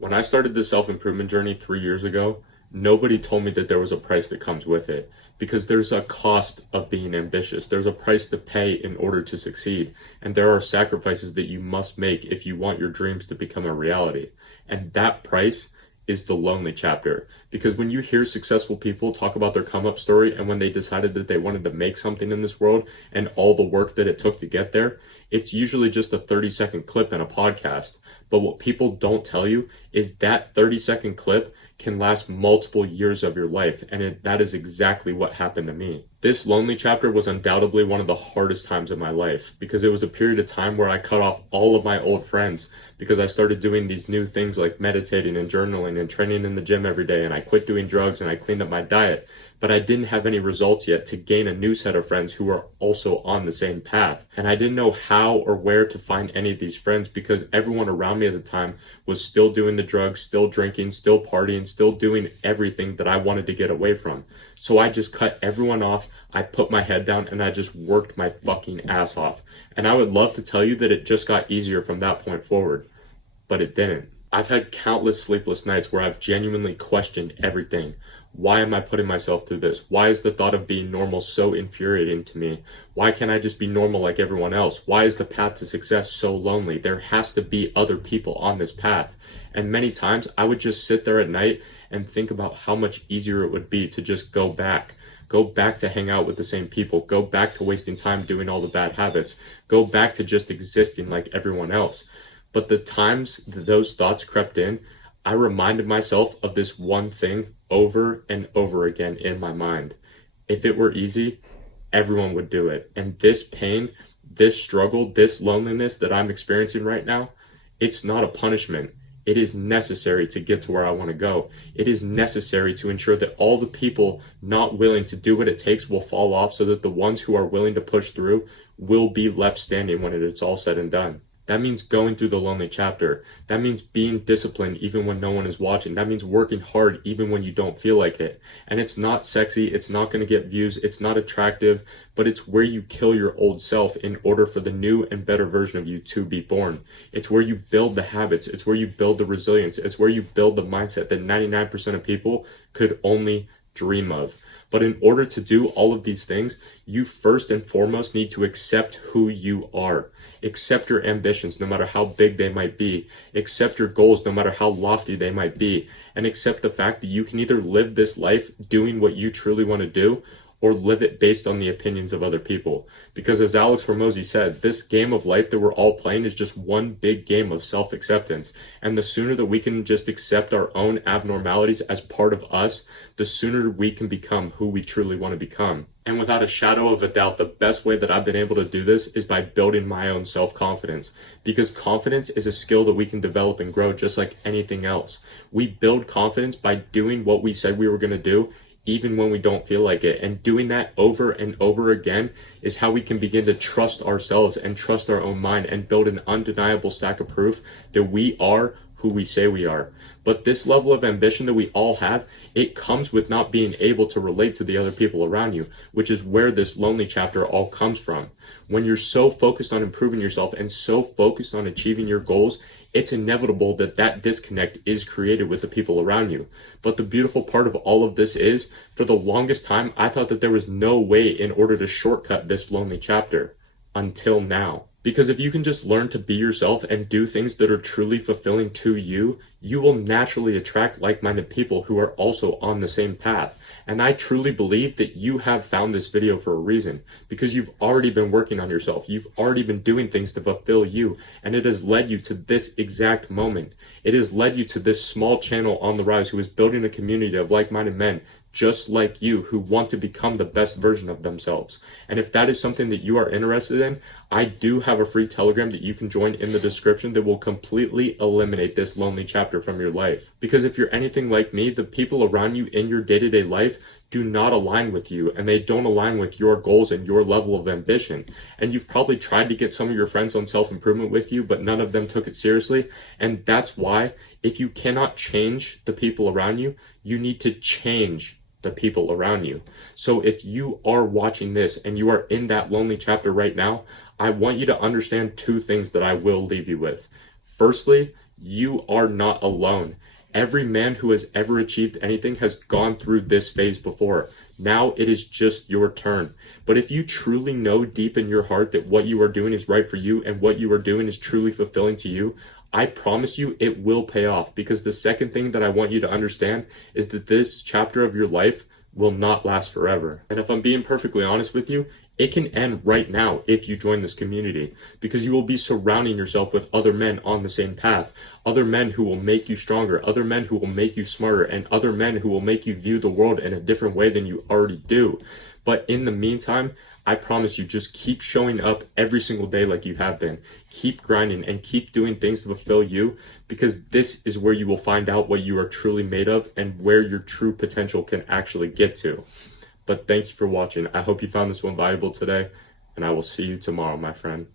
When I started this self-improvement journey 3 years ago, nobody told me that there was a price that comes with it because there's a cost of being ambitious. There's a price to pay in order to succeed. And there are sacrifices that you must make if you want your dreams to become a reality. And that price is the lonely chapter. Because when you hear successful people talk about their come up story and when they decided that they wanted to make something in this world and all the work that it took to get there, it's usually just a 30-second clip in a podcast. But what people don't tell you is that 30-second clip can last multiple years of your life. And that is exactly what happened to me. This lonely chapter was undoubtedly one of the hardest times of my life because it was a period of time where I cut off all of my old friends because I started doing these new things like meditating and journaling and training in the gym every day, and I quit doing drugs and I cleaned up my diet. But I didn't have any results yet to gain a new set of friends who were also on the same path. And I didn't know how or where to find any of these friends because everyone around me at the time was still doing the drugs, still drinking, still partying, still doing everything that I wanted to get away from. So I just cut everyone off, I put my head down, and I just worked my fucking ass off. And I would love to tell you that it just got easier from that point forward, but it didn't. I've had countless sleepless nights where I've genuinely questioned everything. Why am I putting myself through this? Why is the thought of being normal so infuriating to me? Why can't I just be normal like everyone else? Why is the path to success so lonely? There has to be other people on this path. And many times I would just sit there at night and think about how much easier it would be to just go back to hang out with the same people, go back to wasting time doing all the bad habits, go back to just existing like everyone else. But the times that those thoughts crept in, I reminded myself of this one thing over and over again in my mind. If it were easy, everyone would do it. And this pain, this struggle, this loneliness that I'm experiencing right now, it's not a punishment. It is necessary to get to where I want to go. It is necessary to ensure that all the people not willing to do what it takes will fall off so that the ones who are willing to push through will be left standing when it is all said and done. That means going through the lonely chapter. That means being disciplined even when no one is watching. That means working hard even when you don't feel like it. And it's not sexy. It's not going to get views. It's not attractive, but it's where you kill your old self in order for the new and better version of you to be born. It's where you build the habits. It's where you build the resilience. It's where you build the mindset that 99% of people could only dream of. But in order to do all of these things, you first and foremost need to accept who you are. Accept your ambitions, no matter how big they might be. Accept your goals, no matter how lofty they might be. And accept the fact that you can either live this life doing what you truly want to do, or live it based on the opinions of other people. Because as Alex Hormozi said, this game of life that we're all playing is just one big game of self-acceptance. And the sooner that we can just accept our own abnormalities as part of us, the sooner we can become who we truly want to become. And without a shadow of a doubt, the best way that I've been able to do this is by building my own self-confidence. Because confidence is a skill that we can develop and grow just like anything else. We build confidence by doing what we said we were going to do, even when we don't feel like it. And doing that over and over again is how we can begin to trust ourselves and trust our own mind and build an undeniable stack of proof that we are who we say we are. But this level of ambition that we all have, it comes with not being able to relate to the other people around you, which is where this lonely chapter all comes from. When you're so focused on improving yourself and so focused on achieving your goals, it's inevitable that that disconnect is created with the people around you. But the beautiful part of all of this is, for the longest time, I thought that there was no way in order to shortcut this lonely chapter. Until now. Because if you can just learn to be yourself and do things that are truly fulfilling to you, you will naturally attract like-minded people who are also on the same path. And I truly believe that you have found this video for a reason, because you've already been working on yourself. You've already been doing things to fulfill you, and it has led you to this exact moment. It has led you to this small channel on the rise who is building a community of like-minded men just like you who want to become the best version of themselves. And if that is something that you are interested in, I do have a free Telegram that you can join in the description that will completely eliminate this lonely chapter from your life. Because if you're anything like me, the people around you in your day-to-day life do not align with you, and they don't align with your goals and your level of ambition. And you've probably tried to get some of your friends on self-improvement with you, but none of them took it seriously. And that's why, if you cannot change the people around you, you need to change the people around you. So if you are watching this and you are in that lonely chapter right now, I want you to understand two things that I will leave you with. Firstly, you are not alone. Every man who has ever achieved anything has gone through this phase before. Now it is just your turn. But if you truly know deep in your heart that what you are doing is right for you and what you are doing is truly fulfilling to you, I promise you it will pay off. Because the second thing that I want you to understand is that this chapter of your life will not last forever. And if I'm being perfectly honest with you, it can end right now if you join this community, because you will be surrounding yourself with other men on the same path, other men who will make you stronger, other men who will make you smarter, and other men who will make you view the world in a different way than you already do. But in the meantime, I promise you, just keep showing up every single day like you have been. Keep grinding and keep doing things to fulfill you, because this is where you will find out what you are truly made of and where your true potential can actually get to. But thank you for watching. I hope you found this one valuable today, and I will see you tomorrow, my friend.